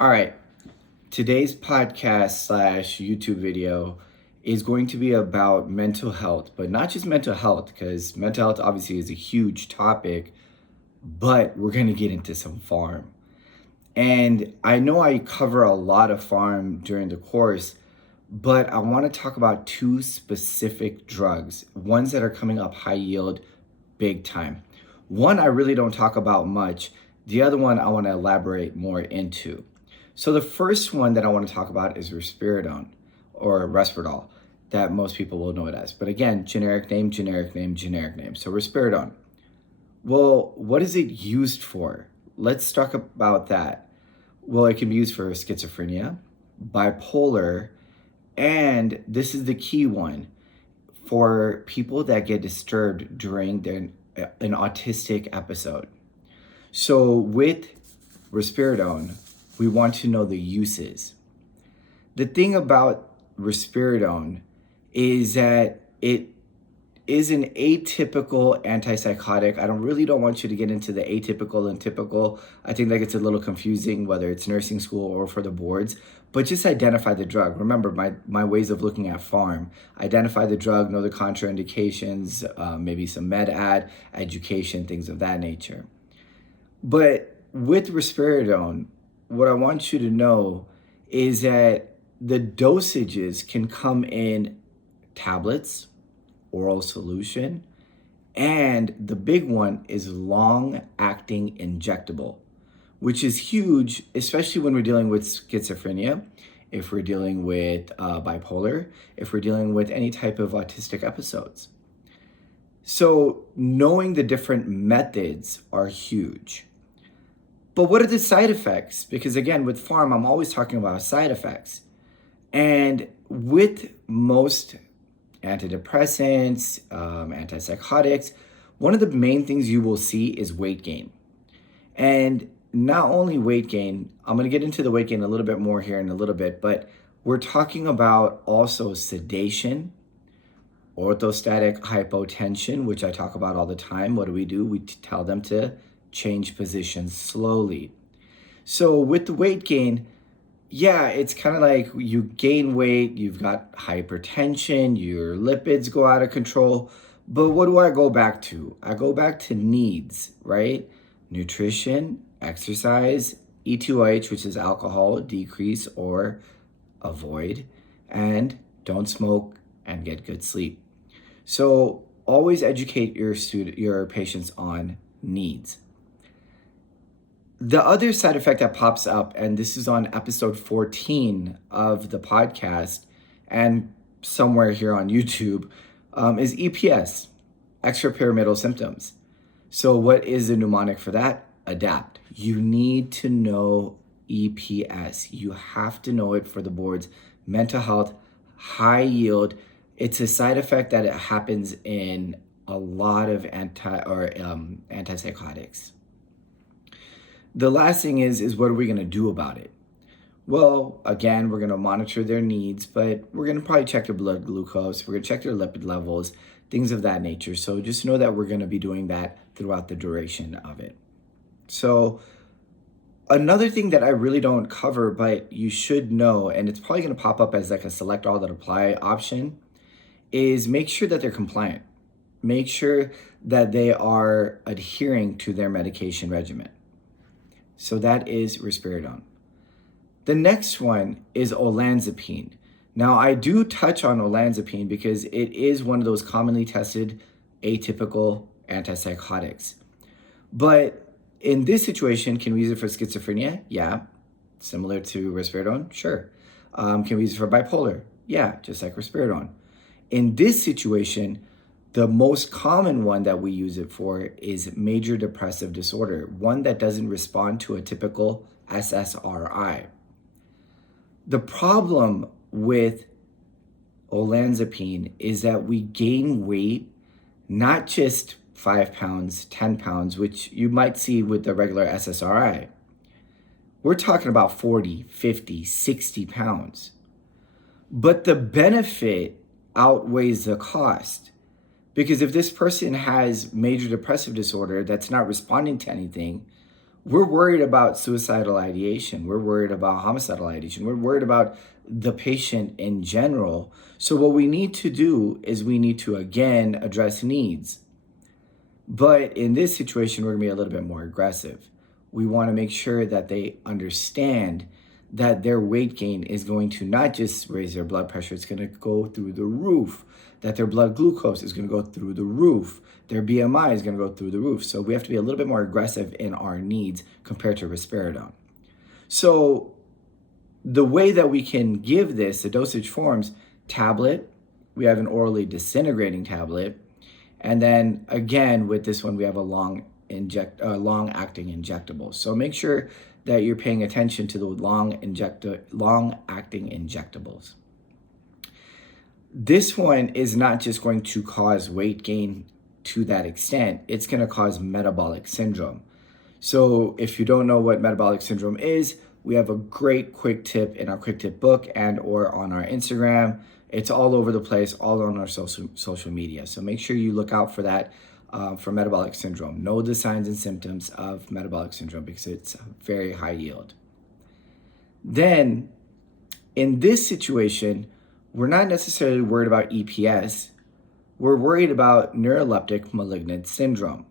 All right. Today's podcast slash YouTube video is going to be about mental health, but not just mental health, because mental health obviously is a huge topic, but we're going to get into some pharm. And I know I cover a lot of pharm during the course, but I want to talk about two specific drugs, ones that are coming up high yield big time. One I really don't talk about much, the other one I want to elaborate more into. So the first one that I want to talk about is risperidone or Risperdal that most people will know it as. But again, generic name, generic name, generic name. So risperidone. Well, what is it used for? Let's talk about that. Well, it can be used for schizophrenia, bipolar, and this is the key one for people that get disturbed during an autistic episode. So with risperidone, we want to know the uses. The thing about risperidone is that it is an atypical antipsychotic. I don't want you to get into the atypical and typical. I think that gets a little confusing, whether it's nursing school or for the boards. But just identify the drug. Remember my ways of looking at pharm. Identify the drug, know the contraindications, maybe some med ad, education, things of that nature. But with risperidone, what I want you to know is that the dosages can come in tablets, oral solution, and the big one is long-acting injectable, which is huge, especially when we're dealing with schizophrenia, if we're dealing with bipolar, if we're dealing with any type of autistic episodes. So knowing the different methods are huge. But what are the side effects? Because again, with pharm, I'm always talking about side effects. And with most antidepressants, antipsychotics, one of the main things you will see is weight gain. And not only weight gain, I'm going to get into the weight gain a little bit more here in a little bit, but we're talking about also sedation, orthostatic hypotension, which I talk about all the time. What do? We tell them to change positions slowly. So with the weight gain, yeah, it's kind of like you gain weight, you've got hypertension, your lipids go out of control. But what do I go back to? I go back to needs, right? Nutrition, exercise, E2H, which is alcohol, decrease or avoid, and don't smoke and get good sleep. So always educate your patients on needs. The other side effect that pops up, and this is on episode 14 of the podcast and somewhere here on YouTube, is EPS, extrapyramidal symptoms. So what is the mnemonic for that? Adapt. You need to know EPS. You have to know it for the boards. Mental health, high yield. It's a side effect that it happens in a lot of antipsychotics. The last thing is what are we going to do about it? Well, again, we're going to monitor their needs, but we're going to probably check their blood glucose. We're going to check their lipid levels, things of that nature. So just know that we're going to be doing that throughout the duration of it. So another thing that I really don't cover, but you should know, and it's probably going to pop up as like a select all that apply option, is make sure that they're compliant. Make sure that they are adhering to their medication regimen. So that is risperidone. The next one is Olanzapine. Now, I do touch on Olanzapine because it is one of those commonly tested atypical antipsychotics. But in this situation, can we use it for schizophrenia? Yeah. Similar to risperidone? Sure. Can we use it for bipolar? Yeah, just like risperidone. In this situation, the most common one that we use it for is major depressive disorder, one that doesn't respond to a typical SSRI. The problem with Olanzapine is that we gain weight, not just 5 pounds, 10 pounds, which you might see with the regular SSRI. We're talking about 40, 50, 60 pounds. But the benefit outweighs the cost. Because if this person has major depressive disorder that's not responding to anything, We're worried about suicidal ideation. We're worried about homicidal ideation. We're worried about the patient in general. So what we need to do is we need to, again, address needs. But in this situation, we're gonna be a little bit more aggressive. We wanna make sure that they understand that their weight gain is going to not just raise their blood pressure, it's gonna go through the roof, that their blood glucose is gonna go through the roof, their BMI is gonna go through the roof. So we have to be a little bit more aggressive in our needs compared to risperidone. So the way that we can give this, the dosage forms, tablet, we have an orally disintegrating tablet, and then again, with this one, we have a long-acting injectable. So make sure that you're paying attention to the long-acting injectables. This one is not just going to cause weight gain to that extent, it's going to cause metabolic syndrome. So if you don't know what metabolic syndrome is, we have a great quick tip in our quick tip book and or on our Instagram. It's all over the place, all on our social media. So make sure you look out for that for metabolic syndrome. Know the signs and symptoms of metabolic syndrome because it's very high yield. Then in this situation, we're not necessarily worried about EPS. We're worried about neuroleptic malignant syndrome.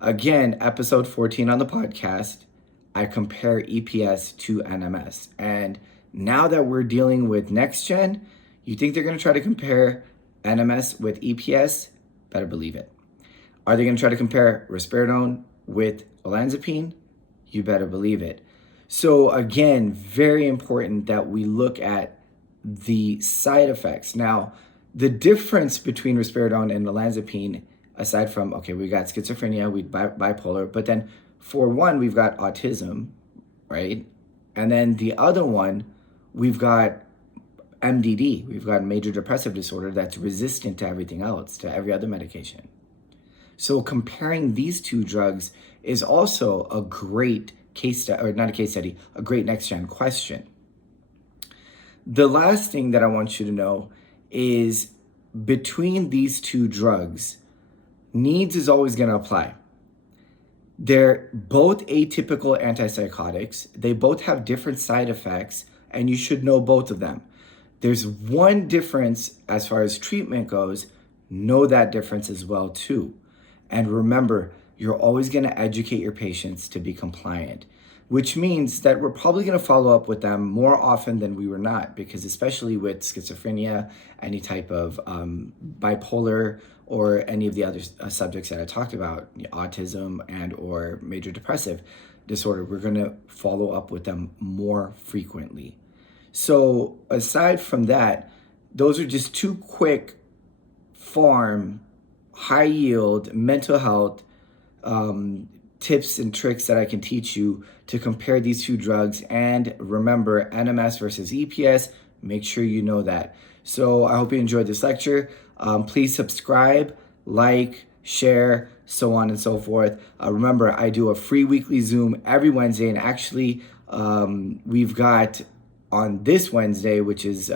Again, episode 14 on the podcast, I compare EPS to NMS. And now that we're dealing with next gen, you think they're going to try to compare NMS with EPS? Better believe it. Are they going to try to compare risperidone with olanzapine? You better believe it. So again, very important that we look at the side effects. Now, the difference between risperidone and olanzapine, aside from, okay, we got schizophrenia, we bipolar, but then for one, we've got autism, right? And then the other one, we've got MDD, we've got major depressive disorder that's resistant to everything else, to every other medication. So comparing these two drugs is also a great case study, or not a case study, a great next-gen question. The last thing that I want you to know is between these two drugs, needs is always going to apply. They're both atypical antipsychotics. They both have different side effects, and you should know both of them. There's one difference as far as treatment goes. Know that difference as well too. And remember, you're always going to educate your patients to be compliant, which means that we're probably going to follow up with them more often than we were not, because especially with schizophrenia, any type of bipolar, or any of the other subjects that I talked about, autism and or major depressive disorder, we're going to follow up with them more frequently. So aside from that, those are just two quick high yield mental health tips and tricks that I can teach you to compare these two drugs. And remember, NMS versus EPS, make sure you know that. So I hope you enjoyed this lecture. Please subscribe, like, share, so on and so forth. Remember, I do a free weekly Zoom every Wednesday, and actually we've got on this Wednesday, which is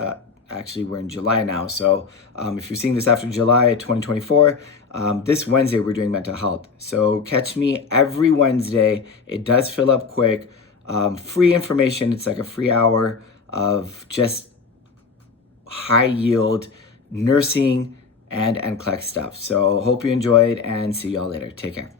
actually we're in July now. So if you're seeing this after July 2024, this Wednesday we're doing mental health. So catch me every Wednesday. It does fill up quick. Free information. It's like a free hour of just high yield nursing and NCLEX stuff. So hope you enjoyed and see y'all later. Take care.